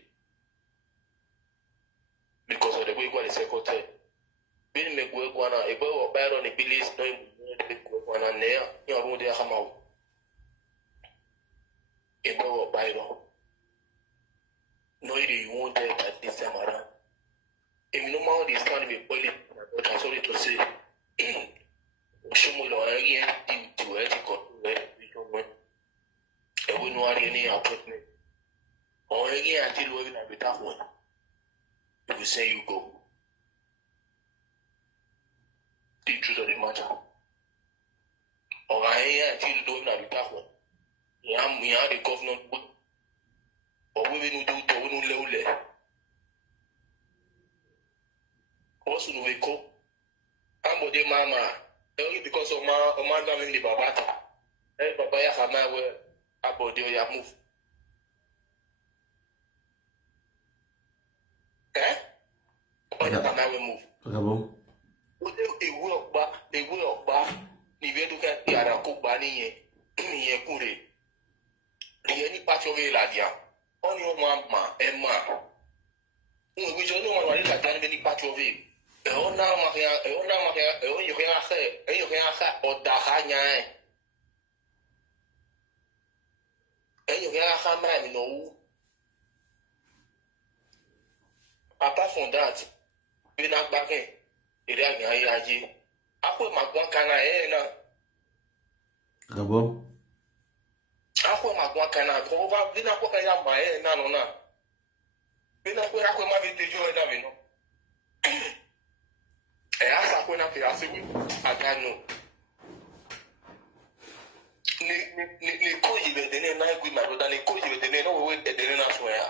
Because of the way one is a hotel. Being Meguel Guana, a bow of bad on the billies, knowing Guana near, your own dear Hamau. A bow of Byron. No, you won't take at this time around. If no more this can be boiling, but I'm sorry to say, Shumulo again due to ethical and we know any appointment. Or again until we have a tough one. If we say you go. The truth of the matter. Or I until we have a tough one. We are the government. Or we will do to Lule. Also, we go. I'm with Mama. Only because of my having the Babata. Hey, Papa, I have my way about your move. Eh? Papa, I have my move. They will back. Nivedo can be a cook banning ye kure. The any part of a ladia. On your mamma, Emma. We don't know what I can any part of it. You apart from that, we're not back in. I put my one can I put my one can I go over. We're not working out my hair, no. We're not going to my video. I asked when I can't know. Nico, you the name I with my brother, Nico, you the name of the dinner swear.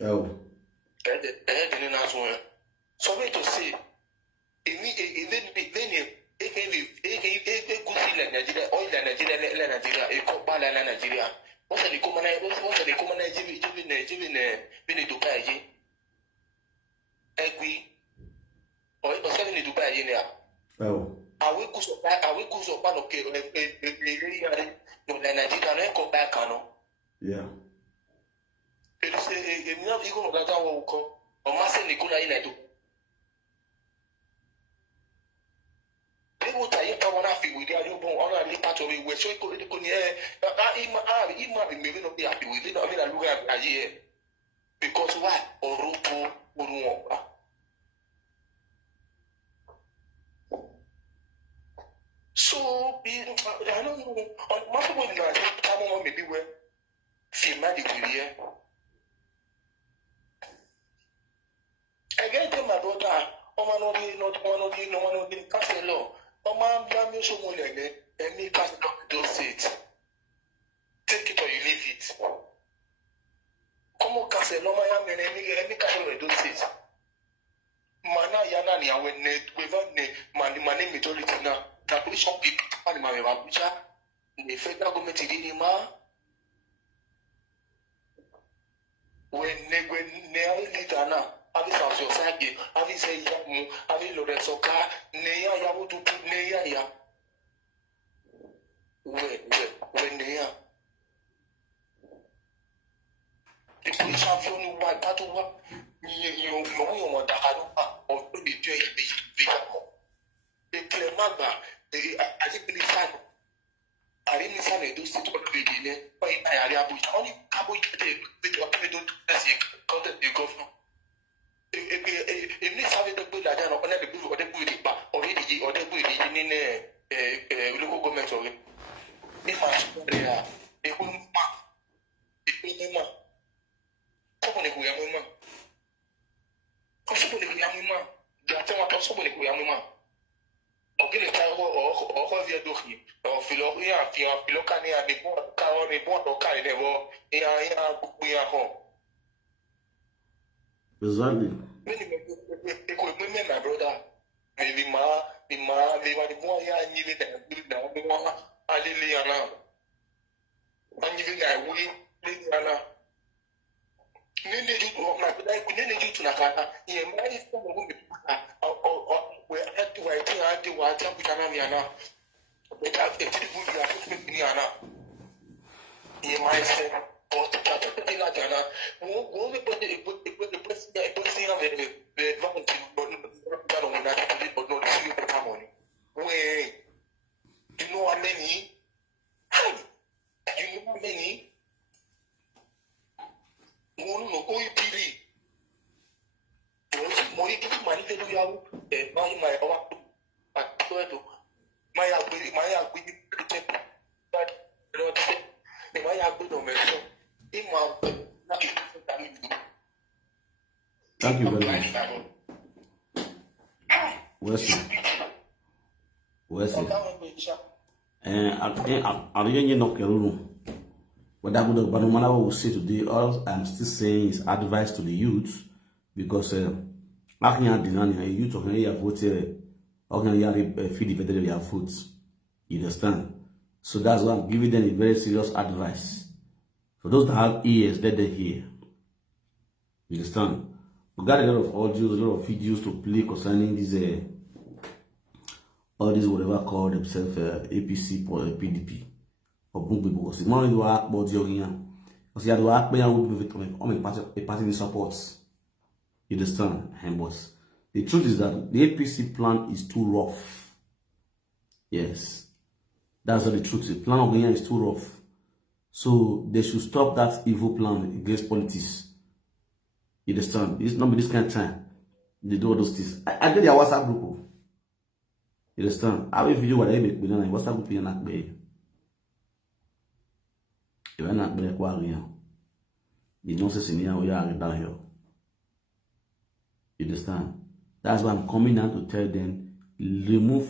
Oh, I didn't answer. So, wait to see. Even a good thing Nigeria, all the Nigeria, a copal and Nigeria. What's the common Dubai? Egui. Or it was 70 to buy in there. Oh. I will go so bad, okay, no, then I didn't go back, yeah. It's a not even that I will call or Master Nicola in it. People tell you, come on, I feel with you, on a part of it, where so it could he might be maybe not be happy with it. I mean, I look at here because why or Rupo or so, I don't know. On my phone, I maybe where Fimadi will hear. I get them my daughter. Oh, man, no one of the castle. Oh, man, damn so much and me pass down those seats. Take it or you leave it. say no my men any kind of do this. Mana yana ni awe ne ne mani majority na population people mani ma Abuja the federal government ni ma when ne leader na abi sa society abi say yamu abi lo resoka ne ya wutu ne ya when ne ya the police have only one that one you know that or the joy the clemagba I think the fan I didn't say those to create in it but I have only cabo with what we don't see content the government if this have the good that on the bill or the good already or the good in local government or if I they won't somebody who am somebody who am that somebody who am okay the time or the dohi or philosophia philocani and the board or carry the war we are home. Exactly. My brother, maybe ma they were the boy and you did now the one I Liliana and you I will Liliana. Nene you to Nakana, he might where I do I think what I'm Canadiana. But after Tibuana, he might say, or to Catatana, won't be put the president of the volunteer, but not see the harmony. Where you know how many? You know how many? No, OEPD. Money to money to do you my thank you very much. Wesley. But that would will say today, all I'm still saying is advice to the youth, because I can't deny youth of here voted or can you feed the veteran their foods. You understand? So that's why I'm giving them a very serious advice. For those that have ears, let them hear. You understand? We got a lot of audios, a lot of videos to play concerning these all these whatever call themselves APC or PDP. Because the money do act about your because you have to act with a party supports. You understand? But the truth is that the APC plan is too rough. Yes, that's the truth. The plan of Ghana is too rough. So they should stop that evil plan against politics. You understand? It's not this kind of time. They do all those things. I did their WhatsApp group. You understand? I have a video where I make WhatsApp group in that way. You are not very quiet. The nonsense in here, we are down here. You understand? That's why I'm coming out to tell them, remove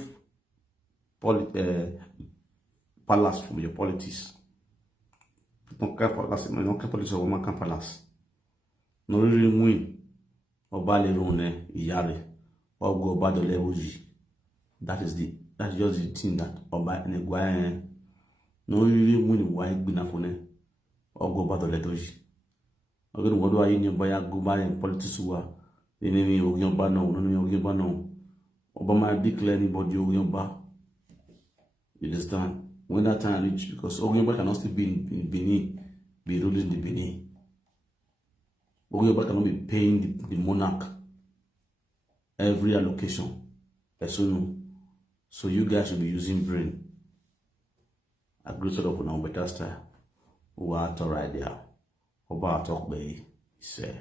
palace from your politics. Don't care politics, don't care politics, woman can palace. No really win. Or bad rune, yare, or go bad the level G. That's just the thing that or by any guy. No really win white binafone or go bad the level G. Again, what do I in by a go by in politics who are the name of your bano, no your bano. Obama declare anybody your bar. You understand? When that time reach, because Ogyoba cannot still be in Benin, be ruling the Benin. Ogyoba cannot be paying the monarch every allocation. So you guys should be using brain. A great sort of better style. Who are to right there. Oba talk by he said.